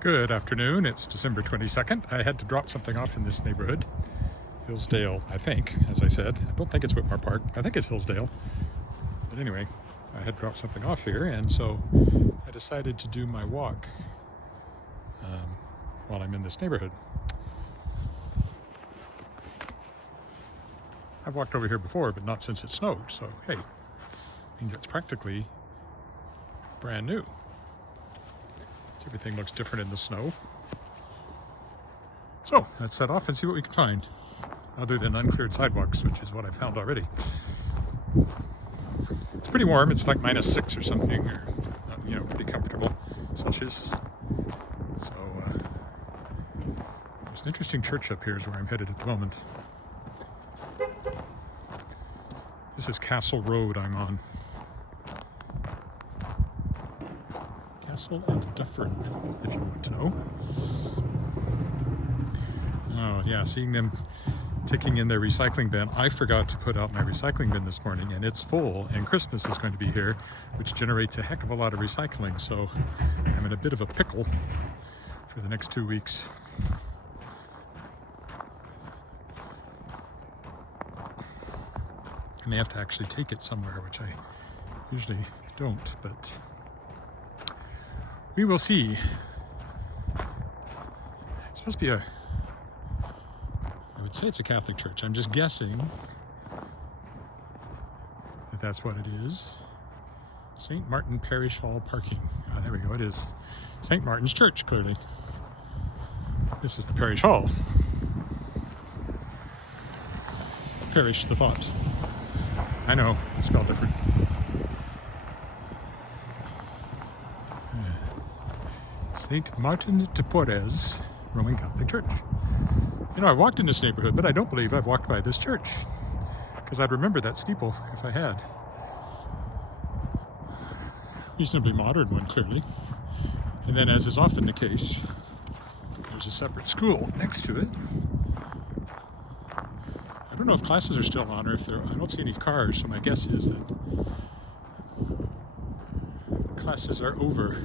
Good afternoon. It's December 22nd. I had to drop something off in this neighborhood. Hillsdale, I think, as I said. I don't think it's Whitmore Park. I think it's Hillsdale. But anyway, I had dropped something off here, and so I decided to do my walk while I'm in this neighborhood. I've walked over here before, but not since it snowed, so hey, I mean, it's practically brand new. So everything looks different in the snow. So let's set off and see what we can find, other than uncleared sidewalks, which is what I found already. It's pretty warm. It's like -6 or something, or pretty comfortable Celsius. So there's an interesting church up here is where I'm headed at the moment. This is Castle Road I'm on. Castle and Dufferin, if you want to know. Oh yeah, seeing them taking in their recycling bin. I forgot to put out my recycling bin this morning, and it's full, and Christmas is going to be here, which generates a heck of a lot of recycling, so I'm in a bit of a pickle for the next 2 weeks. I may have to actually take it somewhere, which I usually don't, but we will see. It's supposed to be I would say it's a Catholic church. I'm just guessing that that's what it is. St. Martin Parish Hall parking. Oh, there we go, it is. St. Martin's Church, clearly. This is the Parish Hall. Parish, the thought. I know, it's spelled different. St. Martin de Porres, Roman Catholic Church. You know, I've walked in this neighborhood, but I don't believe I've walked by this church, because I'd remember that steeple if I had. Reasonably modern one, clearly. And then, as is often the case, there's a separate school next to it. I don't know if classes are still on or if I don't see any cars, so my guess is that classes are over.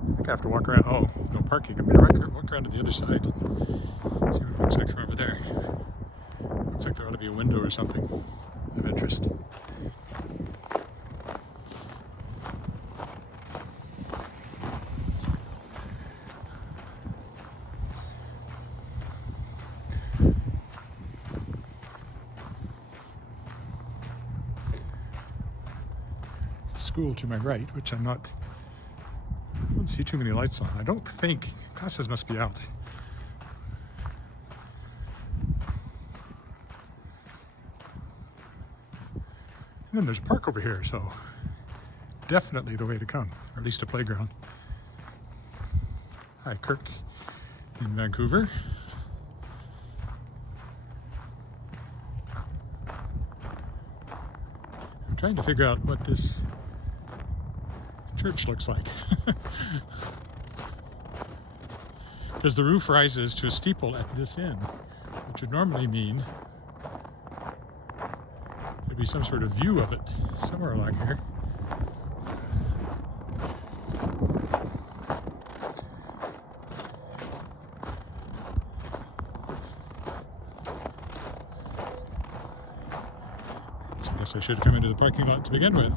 I think I have to walk around. Oh, no parking. I'm going to walk around to the other side and see what it looks like from over there. Looks like there ought to be a window or something of interest. School to my right, which I don't see too many lights on. I don't think classes must be out. And then there's a park over here, so definitely the way to come, or at least a playground. Hi, Kirk in Vancouver. I'm trying to figure out what this church looks like. Because the roof rises to a steeple at this end, which would normally mean there'd be some sort of view of it somewhere along here. So I guess I should have come into the parking lot to begin with.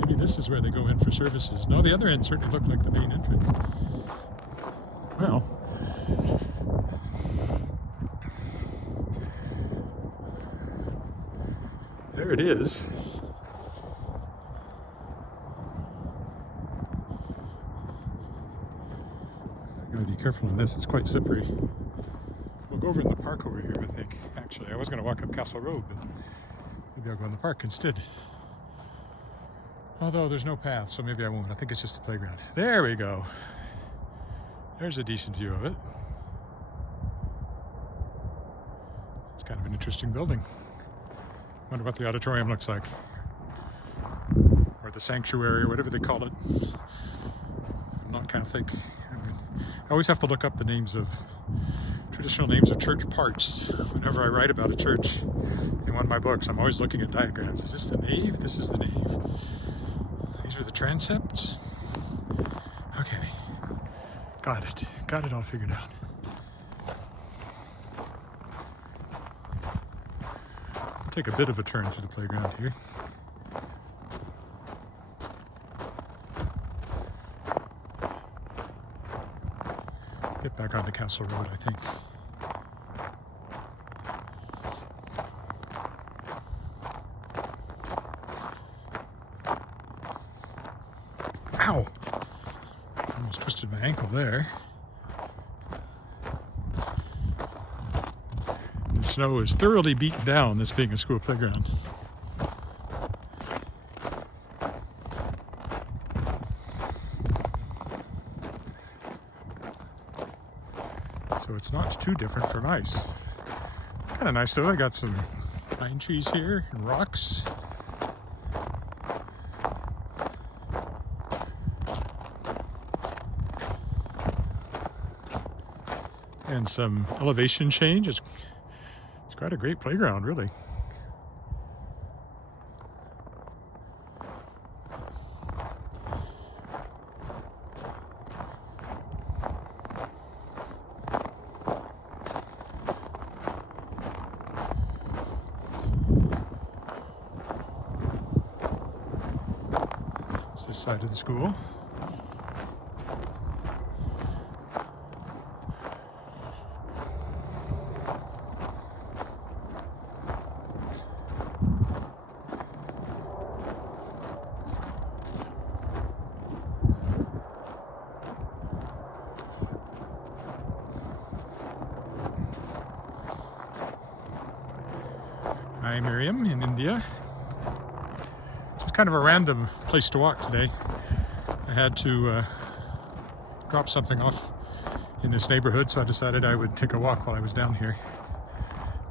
Maybe this is where they go in for services. No, the other end certainly looked like the main entrance. Well, there it is. Gotta be careful on this, it's quite slippery. We'll go over in the park over here, I think. Actually, I was gonna walk up Castle Road, but maybe I'll go in the park instead. Although there's no path, so maybe I won't. I think it's just a playground. There we go. There's a decent view of it. It's kind of an interesting building. Wonder what the auditorium looks like. Or the sanctuary, or whatever they call it. I'm not Catholic. I always have to look up the names of, traditional names of church parts whenever I write about a church in one of my books. I'm always looking at diagrams. Is this the nave? This is the nave. These are the transepts. Got it. Got it all figured out. Take a bit of a turn through the playground here. Get back onto Castle Road, I think. Ow! Almost twisted my ankle there. The snow is thoroughly beaten down, this being a school playground. So it's not too different from ice. Kind of nice though, I got some pine trees here and rocks. And some elevation change. It's quite a great playground, really. It's this side of the school. Hi, Miriam in India. It's kind of a random place to walk today. I had to drop something off in this neighborhood, so I decided I would take a walk while I was down here.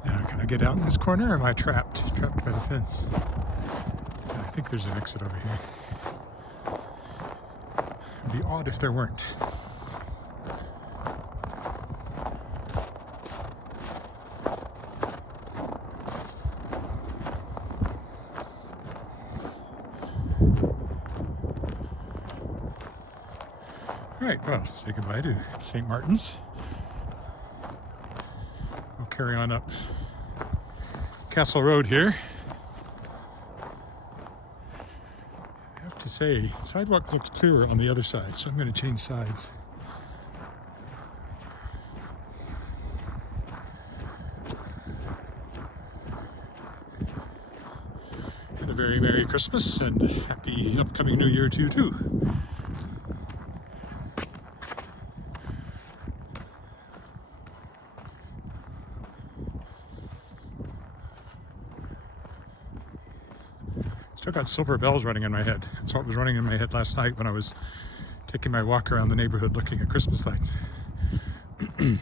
Now, can I get out in this corner, or am I trapped? Trapped by the fence. I think there's an exit over here. It'd be odd if there weren't. All right, well, say goodbye to St. Martin's. We'll carry on up Castle Road here. I have to say, the sidewalk looks clearer on the other side, so I'm going to change sides. And a very Merry Christmas and happy upcoming New Year to you too. Still got silver bells running in my head. That's what was running in my head last night when I was taking my walk around the neighborhood looking at Christmas lights. There's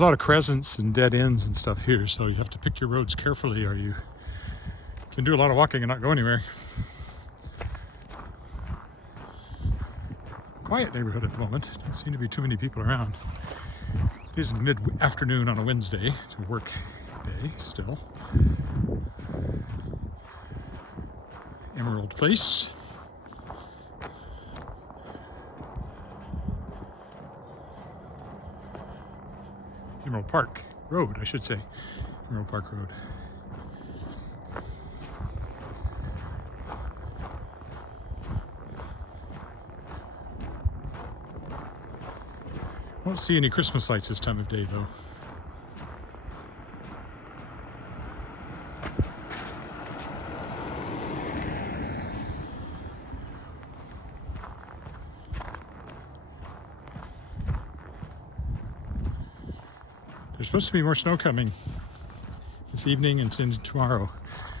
a lot of crescents and dead ends and stuff here, so you have to pick your roads carefully or you can do a lot of walking and not go anywhere. Quiet neighborhood at the moment. Doesn't seem to be too many people around. It is mid-afternoon on a Wednesday. It's a work day still. Emerald Place. Emerald Park Road, I should say. Emerald Park Road. Won't see any Christmas lights this time of day, though. There's supposed to be more snow coming this evening and into tomorrow.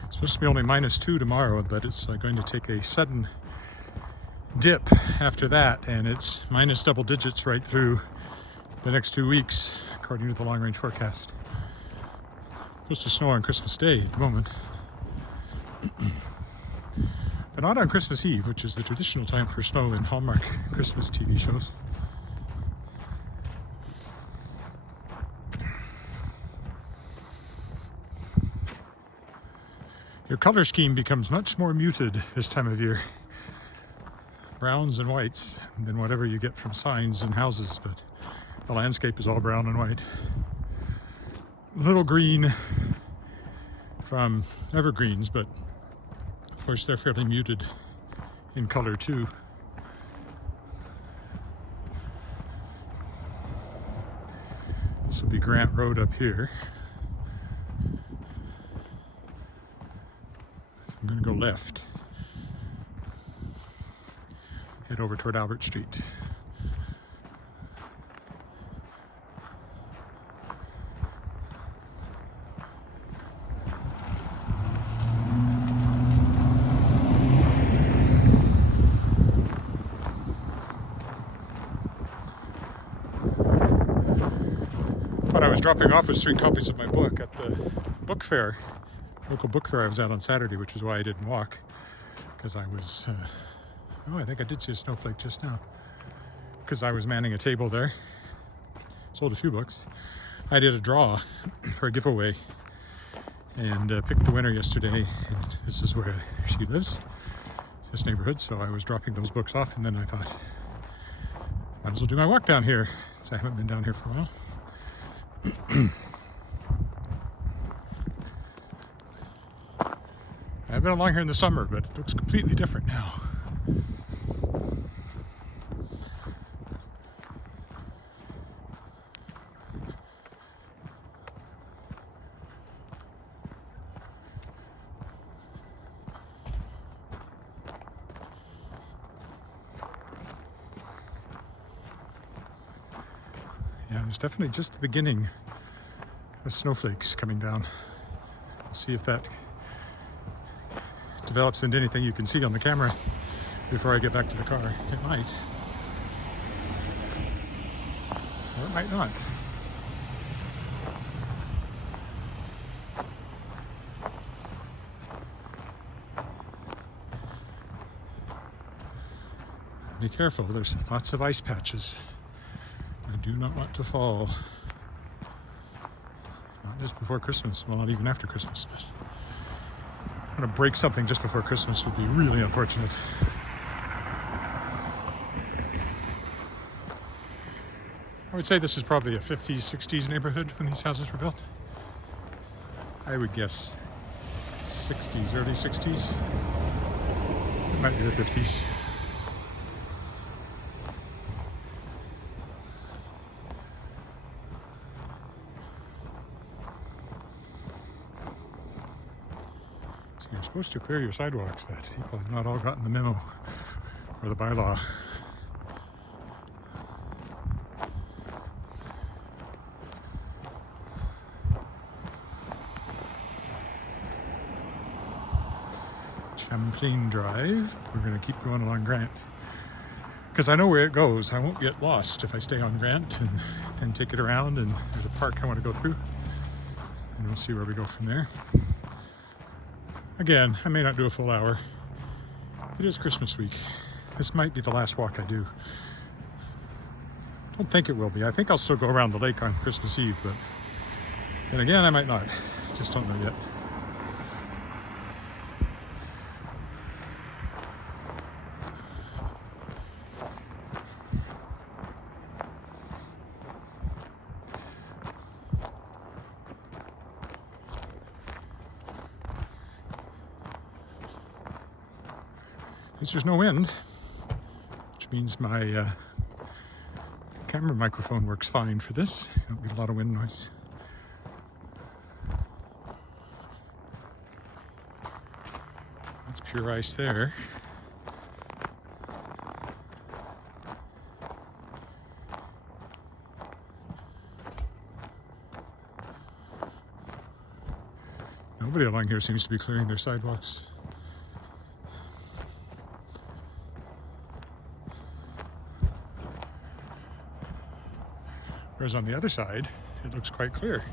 It's supposed to be only -2 tomorrow, but it's going to take a sudden dip after that, and it's minus double digits right through the next 2 weeks, according to the long-range forecast. Supposed to snow on Christmas Day at the moment. But not on Christmas Eve, which is the traditional time for snow in Hallmark Christmas TV shows. Your color scheme becomes much more muted this time of year. browns and whites than whatever you get from signs and houses, but the landscape is all brown and white. A little green from evergreens, but of course they're fairly muted in color too. This will be Grant Road up here. I'm going to go left, head over toward Albert Street. What I was dropping off was 3 copies of my book at the book fair, local book fair I was at on Saturday, which is why I didn't walk, because I was, I think I did see a snowflake just now, because I was manning a table there. Sold a few books. I did a draw for a giveaway and picked the winner yesterday, and this is where she lives, it's this neighborhood, so I was dropping those books off, and then I thought, might as well do my walk down here, since I haven't been down here for a while. I've been along here in the summer, but it looks completely different now. Yeah, there's definitely just the beginning of snowflakes coming down. We'll see if that develops into anything you can see on the camera before I get back to the car. It might. Or it might not. Be careful, there's lots of ice patches. I do not want to fall. Not just before Christmas, well, not even after Christmas, but I'm going to break something just before Christmas would be really unfortunate. I would say this is probably a 50s, 60s neighborhood when these houses were built. I would guess 60s, early 60s. It might be the 50s. You're supposed to clear your sidewalks, but people have not all gotten the memo or the bylaw. Champlain Drive. We're going to keep going along Grant, because I know where it goes. I won't get lost if I stay on Grant and then take it around, and there's a park I want to go through, and we'll see where we go from there. Again, I may not do a full hour. It is Christmas week. This might be the last walk I do. Don't think it will be. I think I'll still go around the lake on Christmas Eve, but then again, I might not. Just don't know yet. At least there's no wind, which means my camera microphone works fine for this. I don't get a lot of wind noise. That's pure ice there. Nobody along here seems to be clearing their sidewalks. Whereas on the other side, it looks quite clear.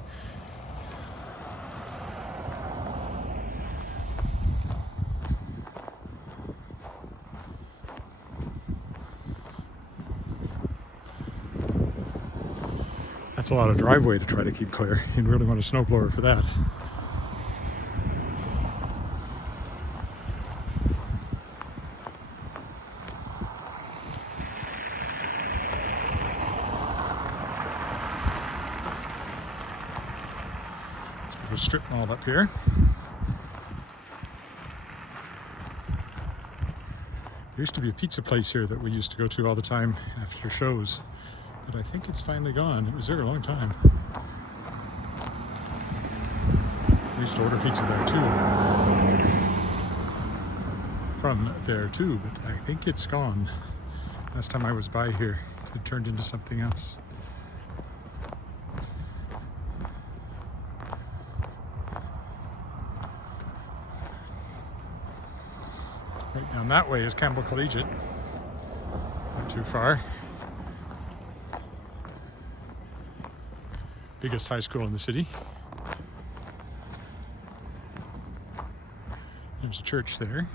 That's a lot of driveway to try to keep clear. You'd really want a snowblower for that. a strip mall up here. There used to be a pizza place here that we used to go to all the time after shows, but I think it's finally gone. It was there a long time. We used to order pizza there too. From there too, but I think it's gone. Last time I was by here, it turned into something else. Right down that way is Campbell Collegiate. Not too far. Biggest high school in the city. There's a church there.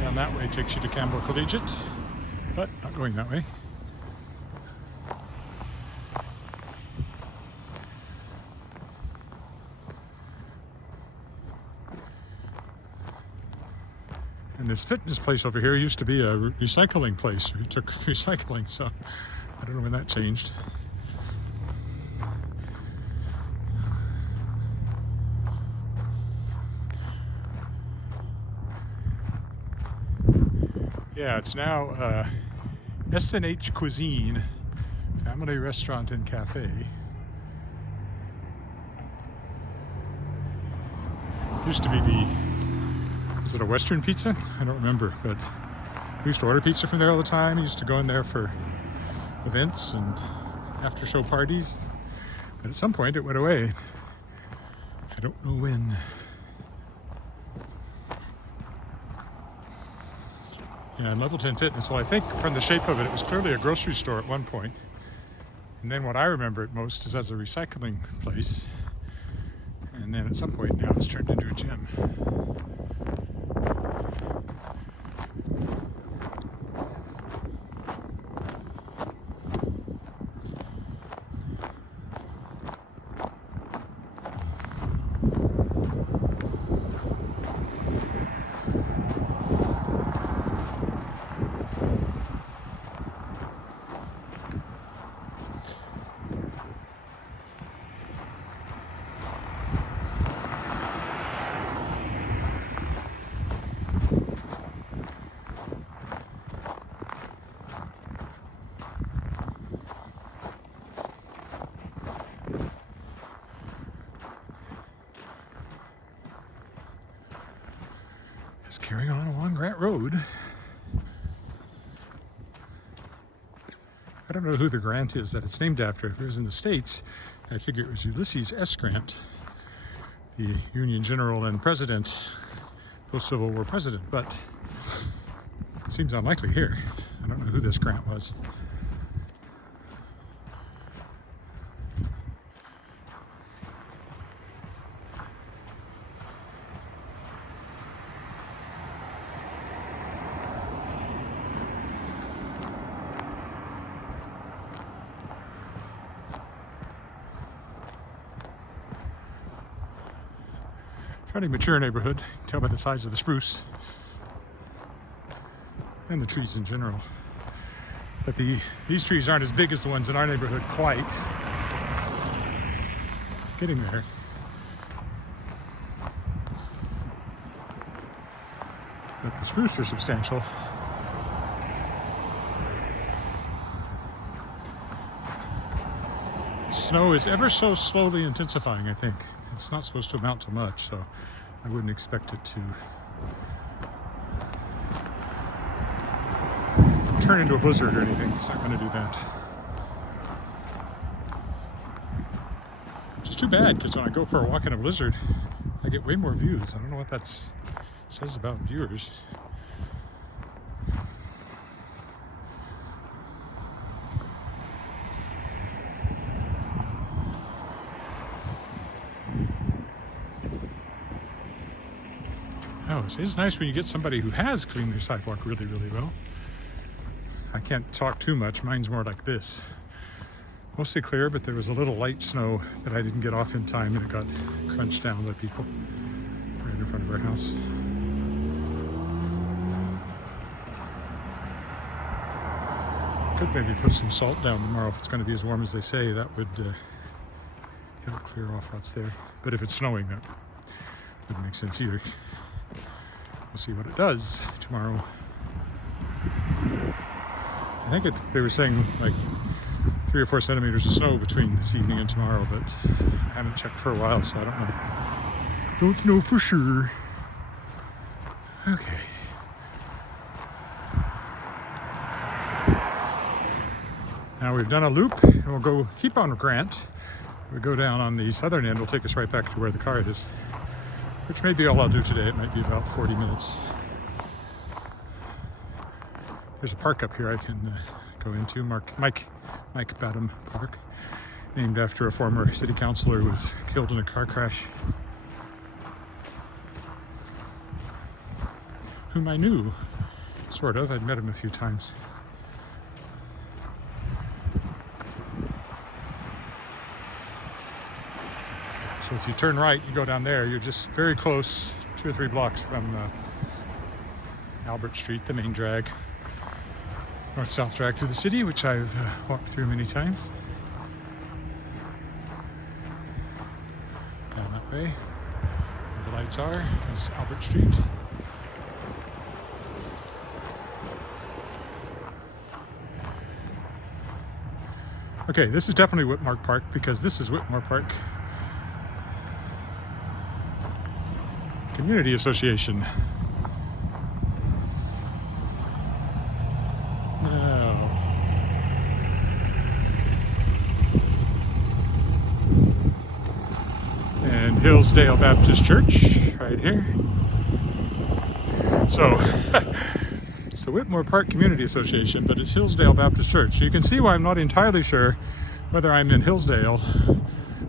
Down that way takes you to Campbell Collegiate, but not going that way. And this fitness place over here used to be a recycling place. We took recycling, so I don't know when that changed. Yeah, it's now S&H Cuisine, family restaurant and cafe. Used to be is it a Western pizza? I don't remember, but we used to order pizza from there all the time. We used to go in there for events and after show parties. But at some point it went away. I don't know when. Yeah, and Level 10 Fitness, well, I think from the shape of it, it was clearly a grocery store at one point. And then what I remember it most is as a recycling place. And then at some point now it's turned into a gym. Just carrying on along Grant Road. I don't know who the Grant is that it's named after. If it was in the States, I figure it was Ulysses S. Grant, the Union General and President, post-Civil War President, but it seems unlikely here. I don't know who this Grant was. Fairly mature neighborhood, you can tell by the size of the spruce and the trees in general. But these trees aren't as big as the ones in our neighborhood quite. Getting there. But the spruce are substantial. Snow is ever so slowly intensifying, I think. It's not supposed to amount to much, so I wouldn't expect it to turn into a blizzard or anything. It's not going to do that. Which is too bad, because when I go for a walk in a blizzard, I get way more views. I don't know what that says about viewers. Oh, it's nice when you get somebody who has cleaned their sidewalk really, really well. I can't talk too much. Mine's more like this. Mostly clear, but there was a little light snow that I didn't get off in time, and it got crunched down by people right in front of our house. Could maybe put some salt down tomorrow if it's going to be as warm as they say. That would help clear off what's there. But if it's snowing, that wouldn't make sense either. We'll see what it does tomorrow. I think they were saying like 3 or 4 centimeters of snow between this evening and tomorrow, but I haven't checked for a while, so I don't know. Don't know for sure. Okay. Now we've done a loop, and we'll go keep on Grant. We go down on the southern end, will take us right back to where the car is, which may be all I'll do today. It might be about 40 minutes. There's a park up here I can go into, Mike Badham Park, named after a former city councillor who was killed in a car crash, whom I knew, sort of. I'd met him a few times. So if you turn right, you go down there, you're just very close, 2 or 3 blocks from Albert Street, the main drag, north-south drag through the city, which I've walked through many times. Down that way, where the lights are, is Albert Street. Okay, this is definitely Whitmore Park, because this is Whitmore Park Community Association. No. And Hillsdale Baptist Church right here. So it's the Whitmore Park Community Association, but it's Hillsdale Baptist Church. So you can see why I'm not entirely sure whether I'm in Hillsdale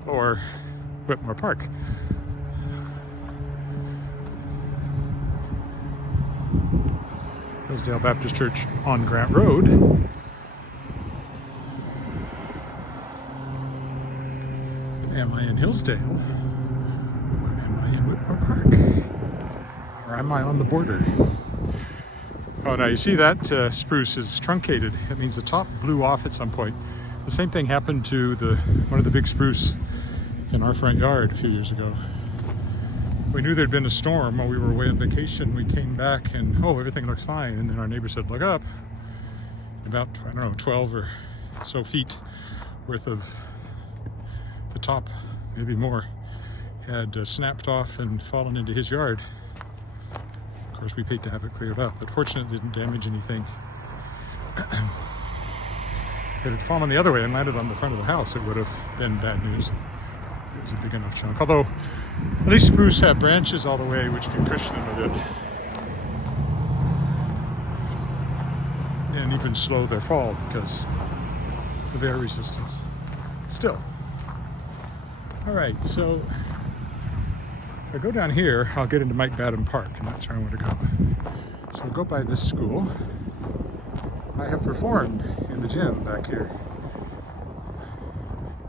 or Whitmore Park. Hillsdale Baptist Church on Grant Road. Am I in Hillsdale? Or am I in Whitmore Park? Or am I on the border? Oh, now you see that spruce is truncated. That means the top blew off at some point. The same thing happened to one of the big spruce in our front yard a few years ago. We knew there'd been a storm while we were away on vacation. We came back and, oh, everything looks fine. And then our neighbor said, look up. About, I don't know, 12 or so feet worth of the top, maybe more, had snapped off and fallen into his yard. Of course, we paid to have it cleared up, but fortunately it didn't damage anything. If it had fallen the other way and landed on the front of the house, it would have been bad news. It was a big enough chunk. Although, at least spruce have branches all the way, which can cushion them a bit. And even slow their fall because of air resistance. Still. All right, so if I go down here, I'll get into Mike Badham Park, and that's where I want to go. So I'll go by this school. I have performed in the gym back here.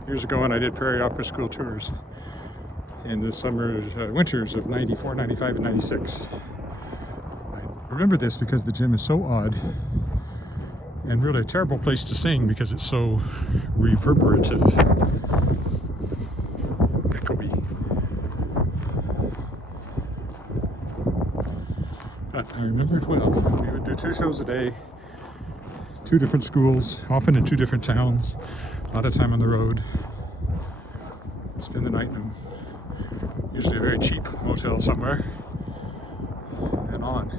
Years ago when I did Prairie Opera School tours in the winters of 94, 95, and 96. I remember this because the gym is so odd and really a terrible place to sing because it's so reverberative. Echoey. But I remember it well. We would do 2 shows a day, 2 different schools, often in 2 different towns, a lot of time on the road. Spend the night in usually a very cheap motel somewhere, and on.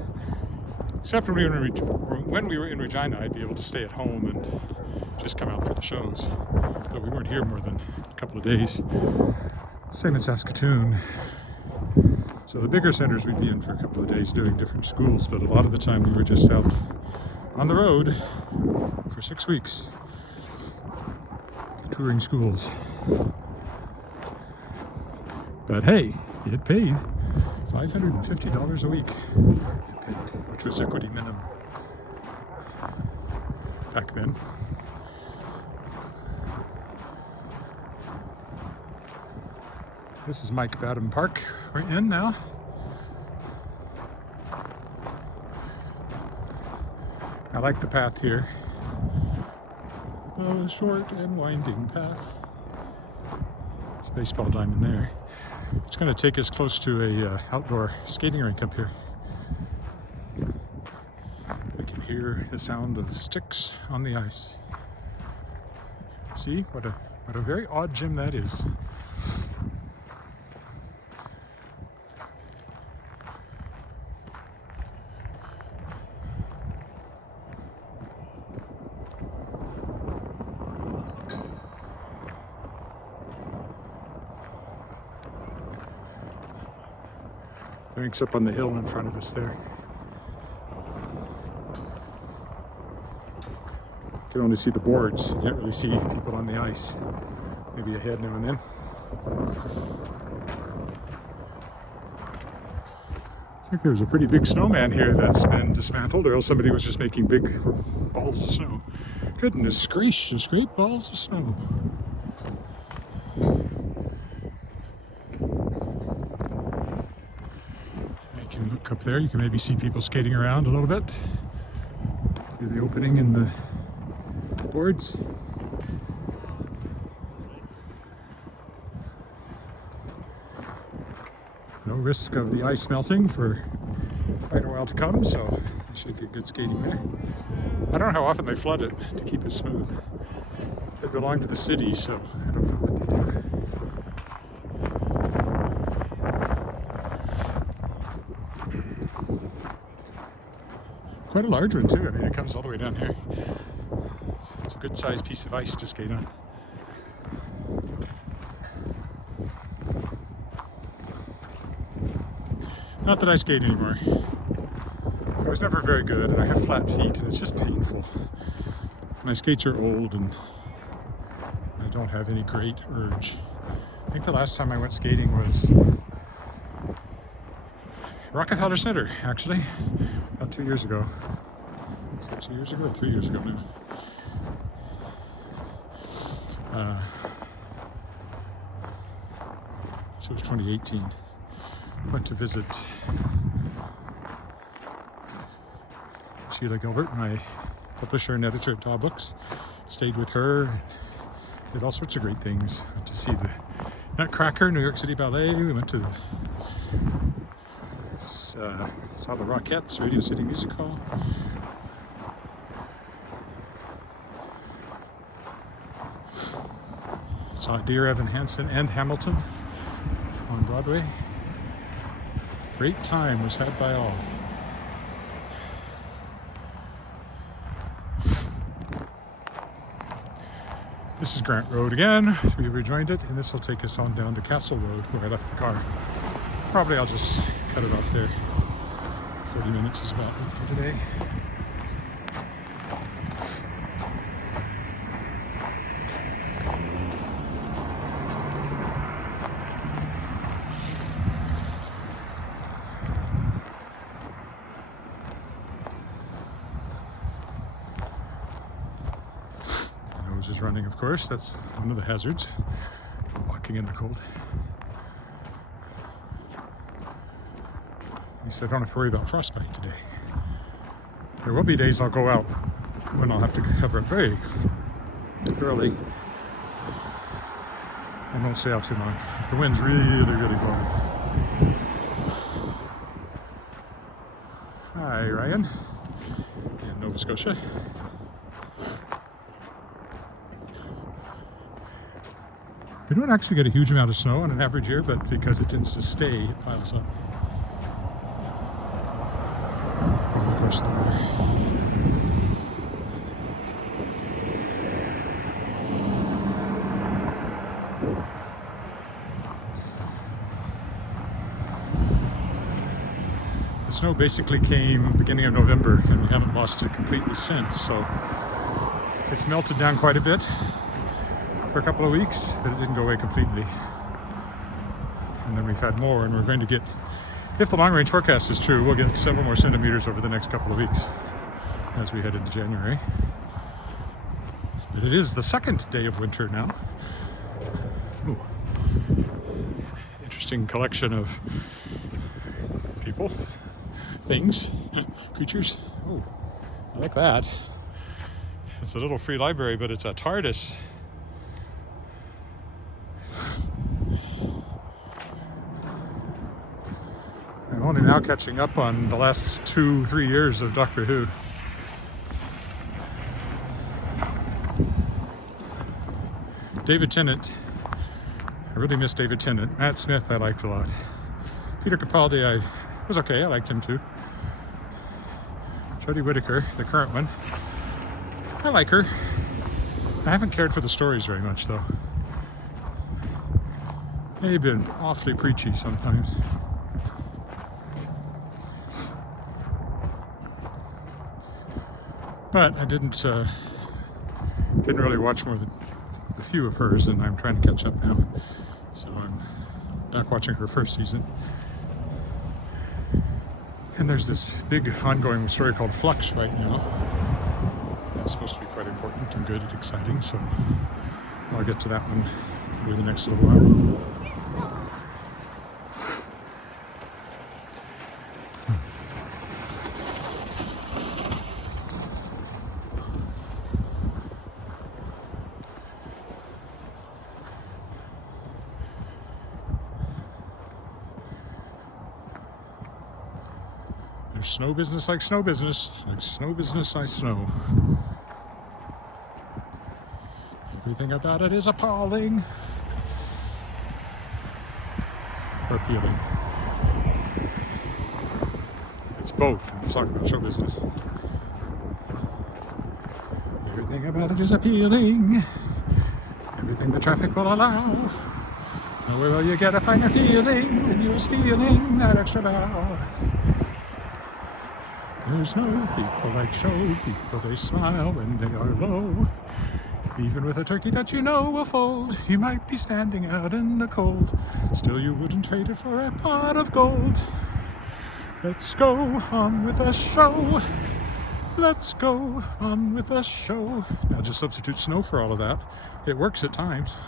Except when we were in Regina, I'd be able to stay at home and just come out for the shows. But we weren't here more than a couple of days. Same in Saskatchewan. So the bigger centers we'd be in for a couple of days doing different schools, but a lot of the time we were just out on the road for 6 weeks, touring schools. But hey, it paid $550 a week, which was equity minimum back then. This is Mike Badham Park we're in now. I like the path here. a short and winding path. It's a baseball diamond there. It's going to take us close to a outdoor skating rink up here. I can hear the sound of sticks on the ice. See what a very odd gym that is. The rink's up on the hill in front of us there. You can only see the boards. You can't really see people on the ice. Maybe a head now and then. I think there was a pretty big snowman here that's been dismantled, or else somebody was just making big balls of snow. Goodness gracious, great balls of snow. You can look up there, you can maybe see people skating around a little bit through the opening in the boards. No risk of the ice melting for quite a while to come, so you should get good skating there. I don't know how often they flood it to keep it smooth. They belong to the city, so I don't know what they do. Quite a large one too. I mean, it comes all the way down here. It's a good sized piece of ice to skate on. Not that I skate anymore. I was never very good, and I have flat feet, and it's just painful. My skates are old, and I don't have any great urge. I think the last time I went skating was Rockefeller Center, actually, about 2 years ago. Is that 2 years ago or 3 years ago now? So it was 2018. Went to visit Sheila Gilbert, my publisher and editor at Taw Books. Stayed with her, did all sorts of great things. Went to see the Nutcracker, New York City Ballet. We went to saw the Rockettes, Radio City Music Hall. Saw Dear Evan Hansen and Hamilton on Broadway. Great time was had by all. This is Grant Road again. We rejoined it, and this will take us on down to Castle Road where I left the car. Probably I'll just cut it off there. 40 minutes is about it for today. Is running, of course. That's one of the hazards of walking in the cold. At least I don't have to worry about frostbite today. There will be days I'll go out when I'll have to cover it very thoroughly and won't stay out too long if the wind's really blowing. Hi, Ryan in Nova Scotia. We don't actually get a huge amount of snow on an average year, but because it tends to stay, it piles up over the course of the winter. The snow basically came beginning of November, and we haven't lost it completely since, so it's melted down quite a bit for a couple of weeks, but it didn't go away completely. And then we've had more, and we're going to get, if the long-range forecast is true, we'll get several more centimeters over the next couple of weeks as we head into January. But it is the second day of winter now. Ooh. Interesting collection of people, things, creatures. Oh, I like that. It's a little free library, but it's a TARDIS. I'm only now catching up on the last 2-3 years of Doctor Who. David Tennant. I really miss David Tennant. Matt Smith I liked a lot. Peter Capaldi I was okay, I liked him too. Jodie Whittaker, the current one, I like her. I haven't cared for the stories very much though. They've been awfully preachy sometimes. But I didn't really watch more than a few of hers, and I'm trying to catch up now. So I'm back watching her first season. And there's this big ongoing story called Flux right now. That's supposed to be quite important and good and exciting, so I'll get to that one over the next little while. Snow business like snow business, like snow business like snow. Everything about it is appalling. Or appealing. It's both. It's talking about show business. Everything about it is appealing. Everything the traffic will allow. Nowhere will you get a finer feeling when you're stealing that extra bow. There's no people like show people, they smile when they are low. Even with a turkey that you know will fold, you might be standing out in the cold. Still you wouldn't trade it for a pot of gold. Let's go on with the show. Let's go on with the show. Now just substitute snow for all of that. It works at times.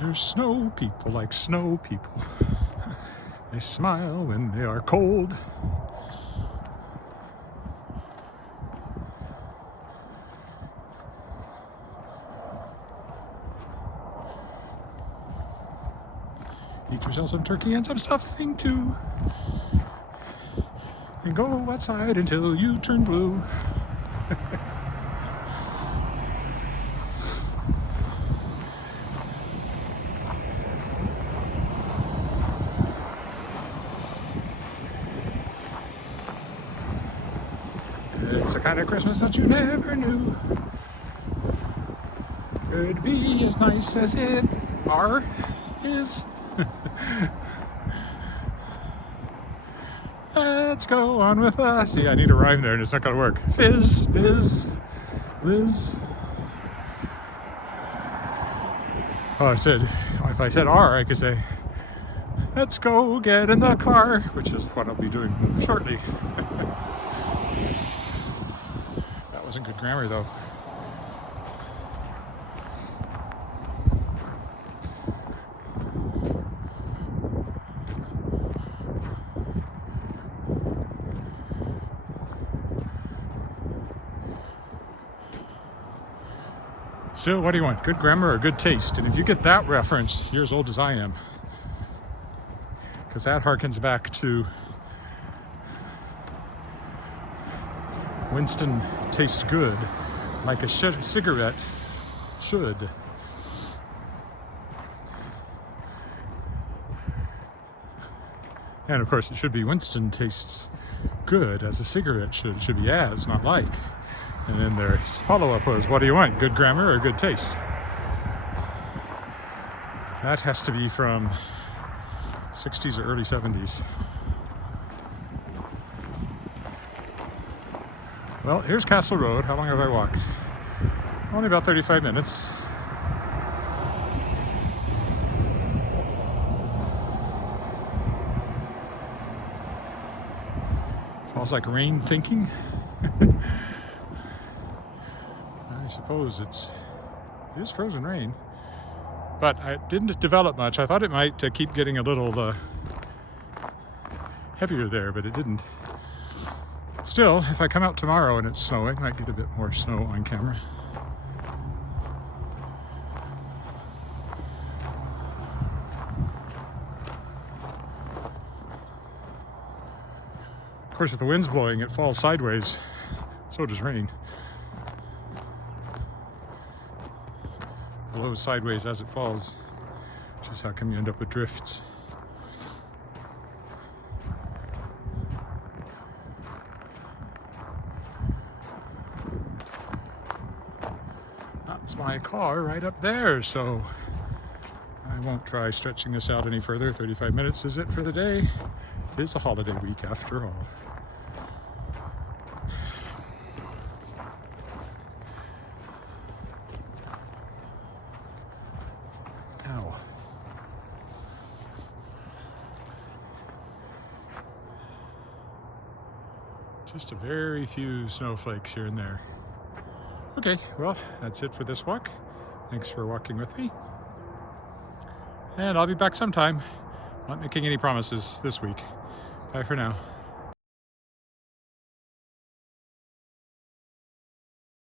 There's snow people like snow people. They smile when they are cold. Eat yourself some turkey and some stuffing too. And go outside until you turn blue. It's the kind of Christmas that you never knew could be as nice as it is. Let's go on with us. See, I need a rhyme there and it's not going to work. Fizz, biz, Liz. Oh, if I said R, I could say, let's go get in the car, which is what I'll be doing shortly. Wasn't good grammar though. Still, what do you want? Good grammar or good taste? And if you get that reference, you're as old as I am. Because that harkens back to Winston tastes good, like a cigarette should. And of course it should be Winston tastes good as a cigarette should. It should be as, not like. And then their follow-up was, what do you want? Good grammar or good taste? That has to be from 60s or early 70s. Well, here's Castle Road. How long have I walked? Only about 35 minutes. Smells like rain thinking. I suppose it is frozen rain. But it didn't develop much. I thought it might keep getting a little heavier there, but it didn't. Still, if I come out tomorrow and it's snowing, I might get a bit more snow on camera. Of course, if the wind's blowing, it falls sideways. So does rain. Blows sideways as it falls, which is how come you end up with drifts. That's my car right up there, so I won't try stretching this out any further. 35 minutes is it for the day. It is a holiday week after all. Ow. Just a very few snowflakes here and there. Okay, well, that's it for this walk. Thanks for walking with me. And I'll be back sometime. Not making any promises this week. Bye for now.